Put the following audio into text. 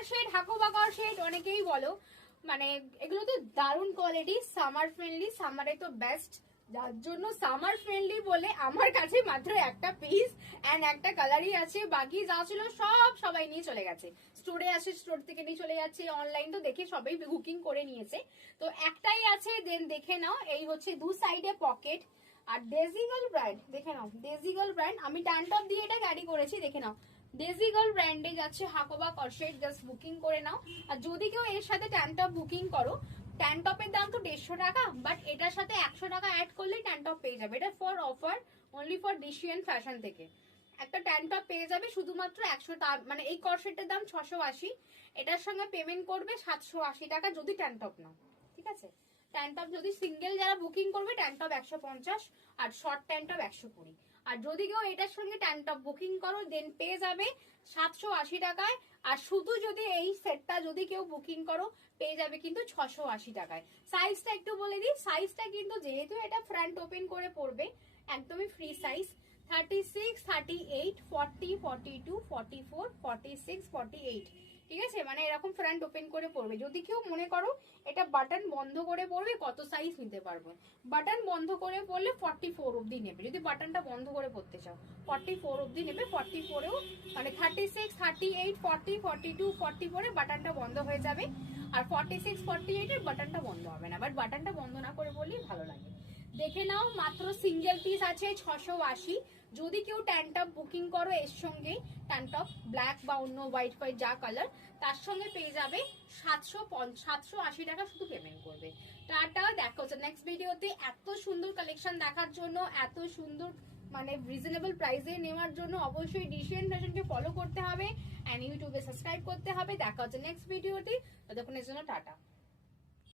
Corset, Hakoba corset অনেকেই বলো, মানে এগুলো তো দারুণ কোয়ালিটি, সামার ফ্রেন্ডলি, সামারে তো বেস্ট। যার জন্য সামার ফ্রেন্ডলি বলে আমার কাছে মাত্র একটা পিস এন্ড একটা কালারই আছে, বাকি যা ছিল সব সবাই নিয়ে চলে গেছে। স্টোরে আসে, স্টোর থেকে নিয়ে চলে যাচ্ছে, অনলাইন তো দেখে সবাই বুকিং করে নিয়েছে। তো একটাই আছে, দেন দেখে নাও। এই হচ্ছে দু সাইডে পকেট, আর ডেজিগল ব্র্যান্ড দেখে নাও, ডেজিগল ব্র্যান্ড। আমি ট্যান্টপ দিয়ে এটা ক্যারি করেছি, দেখে নাও। ডেজিগল ব্র্যান্ডে যাচ্ছে হাকোবা কর্সেট, জাস্ট বুকিং করে নাও। আর যদি কেউ এর সাথে ট্যান্টপ বুকিং করো, ট্যান্টপের দাম তো 150 টাকা, বাট এটার সাথে 100 টাকা অ্যাড করলে ট্যান্টপ পেয়ে যাবে। এটা for offer, only for DCN fashion থেকে একটা ট্যান্টপ পেয়ে যাবে শুধুমাত্র 100 টাকা। মানে এই কর্সেটের দাম 680, এটার সঙ্গে পেমেন্ট করবে 780 টাকা যদি ট্যান্টপ নাও, ঠিক আছে। ট্যান্টপ যদি সিঙ্গেল যারা বুকিং করবে, ট্যান্টপ 150, আর শর্ট ট্যান্টপ 120। আর যদি কেউ এটার সঙ্গে ট্যান্টপ বুকিং করো, দেন পেয়ে যাবে 780 টাকায়। আর শুধু যদি এই সেটটা যদি কেউ বুকিং করো, পেয়ে যাবে কিন্তু 680 টাকায়। সাইজটা একটু বলে দিই, সাইজটা কিন্তু যেহেতু এটা ফ্রন্ট ওপেন করে পড়বে, একদমই ফ্রি সাইজ। 36, 38, 40, 42, 44, 46, 48, ঠিক আছে। মানে এরকম ফ্রন্ট ওপেন করে পড়বে। যদি কেউ মনে করো এটা বাটন বন্ধ করে পড়বে, কত সাইজ নিতে পারবো। বাটন বন্ধ করে পড়লে 44 অব্দি নেবে, যদি বাটনটা বন্ধ করে পড়তে চাও 44 অব্দি নেবে। 44এও মানে 36, 38, 40, 42, 44 এ বাটনটা বন্ধ হয়ে যাবে। আর 46, 48 এর বাটনটা বন্ধ হবে না, বাট বাটনটা বন্ধ না করে বললেই ভালো লাগে। দেখে নাও, মাত্র সিঙ্গেল পিস আছে 680। যদি কেউ ট্যান্টপ বুকিং করো, এর সঙ্গে ট্যান্টপ ব্ল্যাক বা অন্য হোয়াইট হোয়াইট যা কালার, তার সঙ্গে পেয়ে যাবে 780 টাকা শুধু পেমেন্ট করবে। টাটা, দেখা হচ্ছে নেক্সট ভিডিওতে। এত সুন্দর কালেকশন দেখার জন্য, এত সুন্দর মানে রিজনেবল প্রাইসে নেওয়ার জন্য অবশ্যই ডিসিএন ফ্যাশনকে ফলো করতে হবে এন্ড ইউটিউবে সাবস্ক্রাইব করতে হবে। দেখা হচ্ছে নেক্সট ভিডিওতে, ততক্ষণের জন্য টাটা।